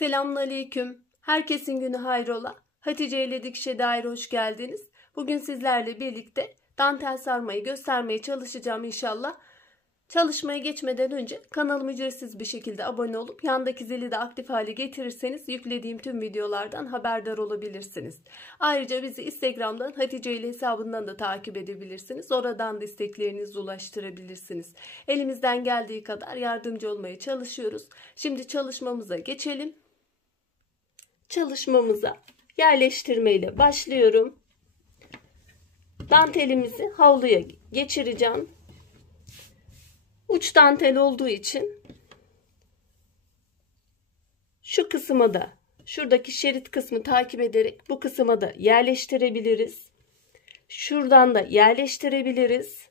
Selamünaleyküm. Herkesin günü hayrola. Hatice ile Dikişe Dair hoş geldiniz. Bugün sizlerle birlikte dantel sarmayı göstermeye çalışacağım inşallah. Çalışmaya geçmeden önce kanalıma ücretsiz bir şekilde abone olup yandaki zili de aktif hale getirirseniz yüklediğim tüm videolardan haberdar olabilirsiniz. Ayrıca bizi Instagram'dan Hatice ile hesabından da takip edebilirsiniz. Oradan da isteklerinizi ulaştırabilirsiniz. Elimizden geldiği kadar yardımcı olmaya çalışıyoruz. Şimdi çalışmamıza geçelim. Çalışmamıza yerleştirmeyle başlıyorum. Dantelimizi havluya geçireceğim. Uç dantel olduğu için şu kısma da, şuradaki şerit kısmı takip ederek bu kısma da yerleştirebiliriz. Şuradan da yerleştirebiliriz.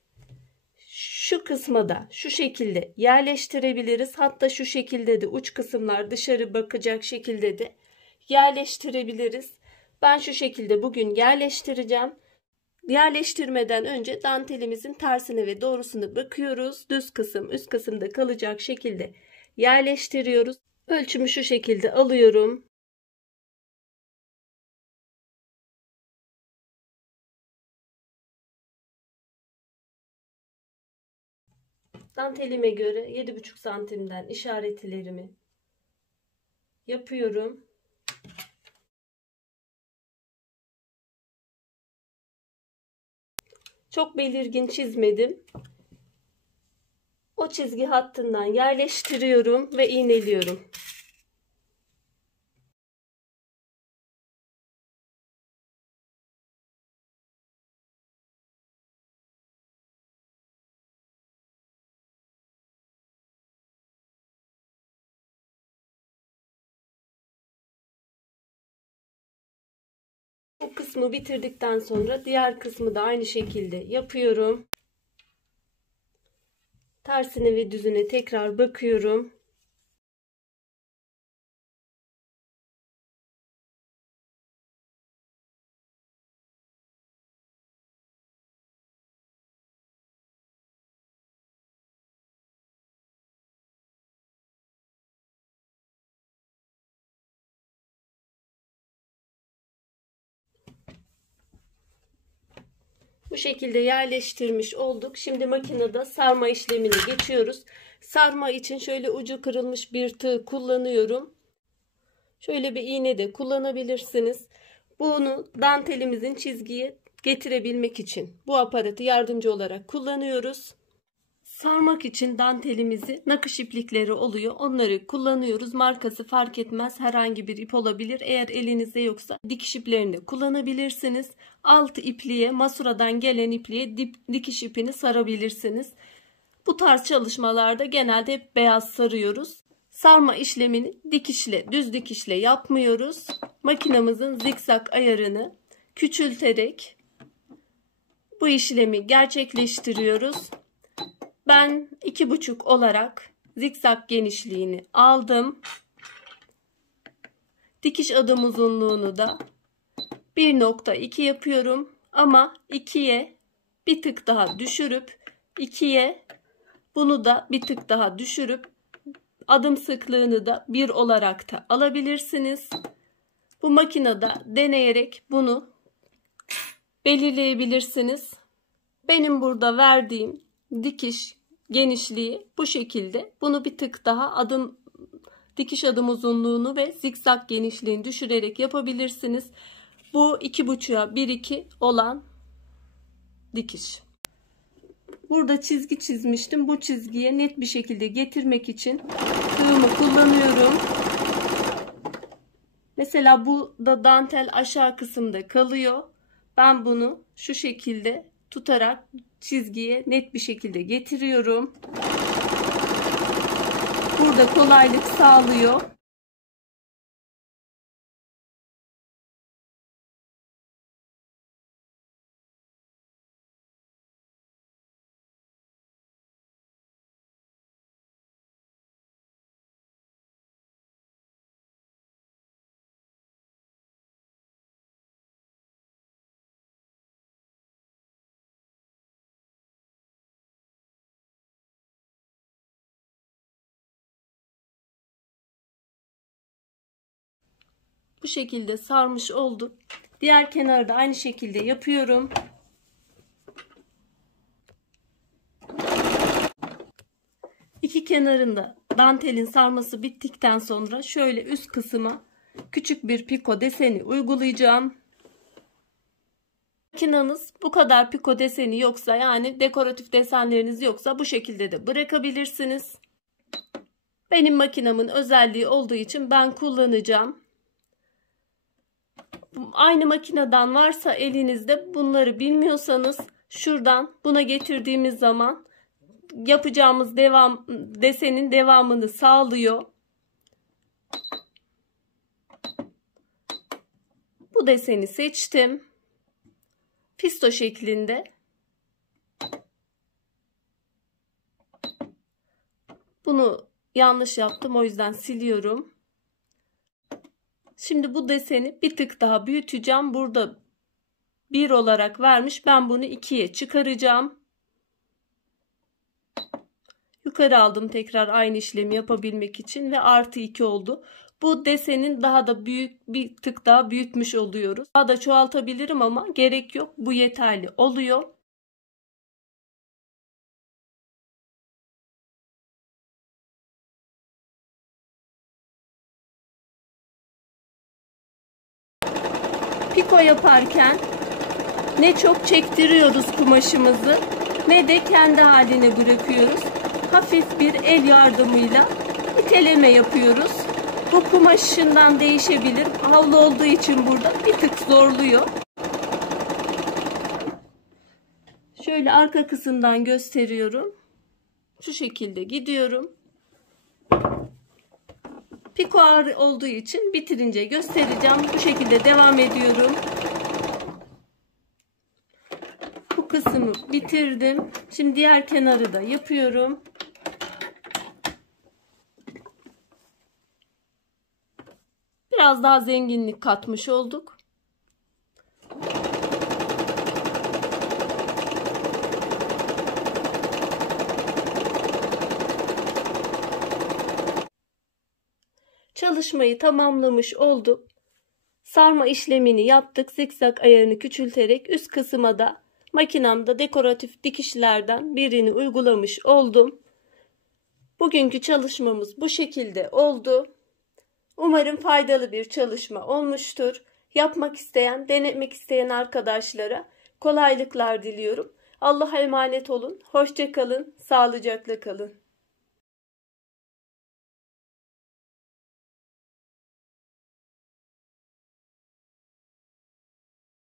Şu kısma da şu şekilde yerleştirebiliriz. Hatta şu şekilde de uç kısımlar dışarı bakacak şekilde de yerleştirebiliriz. Ben şu şekilde bugün yerleştireceğim. Yerleştirmeden önce dantelimizin tersine ve doğrusuna bakıyoruz. Düz kısım üst kısımda kalacak şekilde yerleştiriyoruz. Ölçümü şu şekilde alıyorum. Dantelime göre 7,5 santimden işaretlerimi yapıyorum. Çok belirgin çizmedim. O çizgi hattından yerleştiriyorum ve iğneliyorum. Bu kısmı bitirdikten sonra diğer kısmı da aynı şekilde yapıyorum. Tersine ve düzüne tekrar bakıyorum. Bu şekilde yerleştirmiş olduk. Şimdi makinede sarma işlemine geçiyoruz. Sarma için şöyle ucu kırılmış bir tığ kullanıyorum. Şöyle bir iğne de kullanabilirsiniz. Bunu dantelimizin çizgiye getirebilmek için bu aparatı yardımcı olarak kullanıyoruz. Sarmak için dantelimizi nakış iplikleri oluyor. Onları kullanıyoruz. Markası fark etmez. Herhangi bir ip olabilir. Eğer elinizde yoksa dikiş iplerini de kullanabilirsiniz. Alt ipliğe, masuradan gelen ipliğe dikiş ipini sarabilirsiniz. Bu tarz çalışmalarda genelde hep beyaz sarıyoruz. Sarma işlemini dikişle, düz dikişle yapmıyoruz. Makinamızın zikzak ayarını küçülterek bu işlemi gerçekleştiriyoruz. Ben 2,5 olarak zikzak genişliğini aldım. Dikiş adım uzunluğunu da 1,2 yapıyorum. Ama 2'ye bir tık daha düşürüp 2'ye bunu da bir tık daha düşürüp adım sıklığını da 1 olarak da alabilirsiniz. Bu makinede deneyerek bunu belirleyebilirsiniz. Benim burada verdiğim dikiş genişliği bu şekilde. Bunu bir tık daha dikiş adım uzunluğunu ve zikzak genişliğini düşürerek yapabilirsiniz. Bu 2,5'a 1,2 olan dikiş. Burada çizgi çizmiştim. Bu çizgiye net bir şekilde getirmek için tığımı kullanıyorum. Mesela bu da dantel aşağı kısımda kalıyor. Ben bunu şu şekilde tutarak çizgiye net bir şekilde getiriyorum. Burada kolaylık sağlıyor. Bu şekilde sarmış olduk. Diğer kenarı da aynı şekilde yapıyorum. İki kenarında dantelin sarması bittikten sonra şöyle üst kısma küçük bir piko deseni uygulayacağım. Makinanız bu kadar piko deseni yoksa, yani dekoratif desenleriniz yoksa bu şekilde de bırakabilirsiniz. Benim makinamın özelliği olduğu için ben kullanacağım. Aynı makineden varsa elinizde, bunları bilmiyorsanız şuradan buna getirdiğimiz zaman yapacağımız desenin devamını sağlıyor. Bu deseni seçtim. Fisto şeklinde. Bunu yanlış yaptım, o yüzden siliyorum. Şimdi bu deseni bir tık daha büyüteceğim. Burada 1 olarak vermiş. Ben bunu 2'ye çıkaracağım. Yukarı aldım tekrar aynı işlemi yapabilmek için ve artı 2 oldu. Bu desenin daha da büyük, bir tık daha büyütmüş oluyoruz. Daha da çoğaltabilirim ama gerek yok. Bu yeterli oluyor. Piko yaparken ne çok çektiriyoruz kumaşımızı ne de kendi haline bırakıyoruz. Hafif bir el yardımıyla iteleme yapıyoruz. Bu kumaşından değişebilir. Havlu olduğu için burada bir tık zorluyor. Şöyle arka kısımdan gösteriyorum. Şu şekilde gidiyorum. Piko ağır olduğu için bitirince göstereceğim. Bu şekilde devam ediyorum. Bu kısmı bitirdim. Şimdi diğer kenarı da yapıyorum. Biraz daha zenginlik katmış olduk. Çalışmayı tamamlamış olduk. Sarma işlemini yaptık. Zikzak ayarını küçülterek üst kısma da makinamda dekoratif dikişlerden birini uygulamış oldum. Bugünkü çalışmamız bu şekilde oldu. Umarım faydalı bir çalışma olmuştur. Yapmak isteyen, denemek isteyen arkadaşlara kolaylıklar diliyorum. Allah'a emanet olun. Hoşça kalın, sağlıcakla kalın.